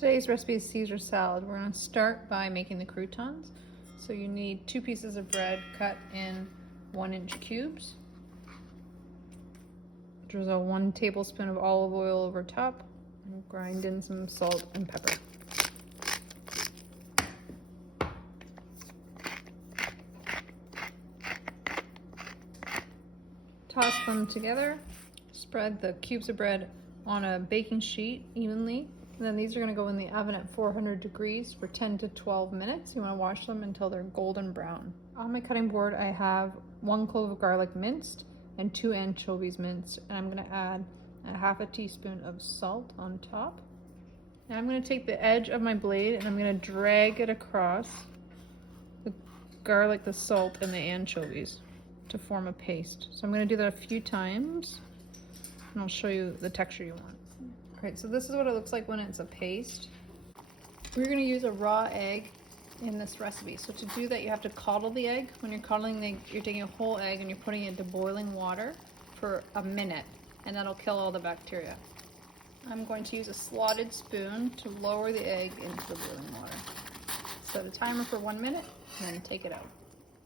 Today's recipe is Caesar salad. We're going to start by making the croutons. So you need 2 pieces of bread cut in 1-inch cubes. There's a 1 tablespoon of olive oil over top, and grind in some salt and pepper. Toss them together. Spread the cubes of bread on a baking sheet evenly. And then these are going to go in the oven at 400 degrees for 10 to 12 minutes. You want to wash them until they're golden brown. On my cutting board, I have 1 clove of garlic minced and 2 anchovies minced. And I'm going to add a 1/2 teaspoon of salt on top. Now I'm going to take the edge of my blade and I'm going to drag it across the garlic, the salt, and the anchovies to form a paste. So I'm going to do that a few times and I'll show you the texture you want. Alright, so this is what it looks like when it's a paste. We're going to use a raw egg in this recipe. So to do that, you have to coddle the egg. When you're coddling the egg, you're taking a whole egg and you're putting it into boiling water for a minute, and that'll kill all the bacteria. I'm going to use a slotted spoon to lower the egg into the boiling water. Set a timer for 1 minute and then take it out.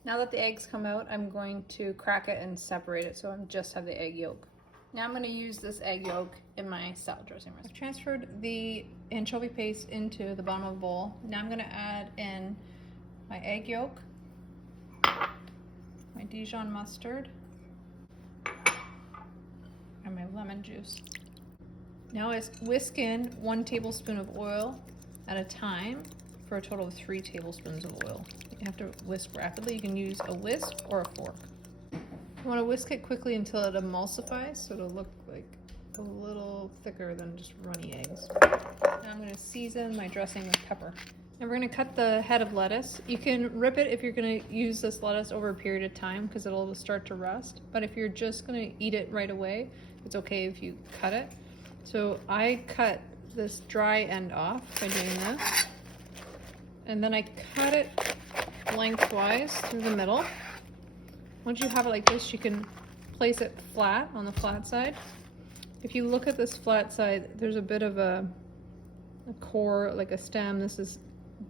Now that the eggs come out, I'm going to crack it and separate it so I just have the egg yolk. Now I'm going to use this egg yolk in my salad dressing recipe. I've transferred the anchovy paste into the bottom of the bowl. Now I'm going to add in my egg yolk, my Dijon mustard, and my lemon juice. Now I whisk in 1 tablespoon of oil at a time for a total of 3 tablespoons of oil. You have to whisk rapidly. You can use a whisk or a fork. You want to whisk it quickly until it emulsifies, so it'll look like a little thicker than just runny eggs. Now I'm going to season my dressing with pepper. And we're going to cut the head of lettuce. You can rip it if you're going to use this lettuce over a period of time because it'll start to rust. But if you're just going to eat it right away, it's okay if you cut it. So I cut this dry end off by doing this. And then I cut it lengthwise through the middle. Once you have it like this, you can place it flat on the flat side. If you look at this flat side, there's a bit of a core, like a stem. This is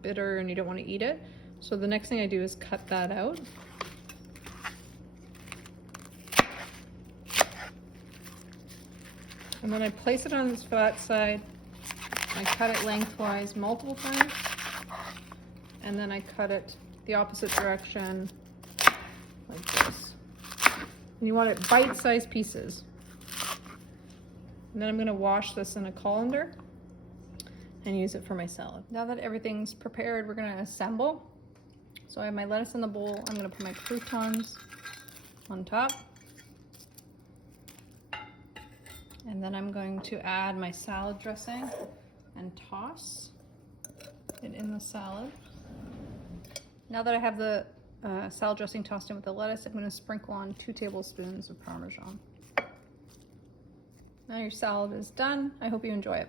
bitter and you don't want to eat it. So the next thing I do is cut that out. And then I place it on this flat side. I cut it lengthwise multiple times. And then I cut it the opposite direction like this. And you want it bite-sized pieces. And then I'm going to wash this in a colander and use it for my salad. Now that everything's prepared, we're going to assemble. So I have my lettuce in the bowl. I'm going to put my croutons on top. And then I'm going to add my salad dressing and toss it in the salad. Now that I have the salad dressing tossed in with the lettuce, I'm going to sprinkle on 2 tablespoons of Parmesan. Now your salad is done. I hope you enjoy it.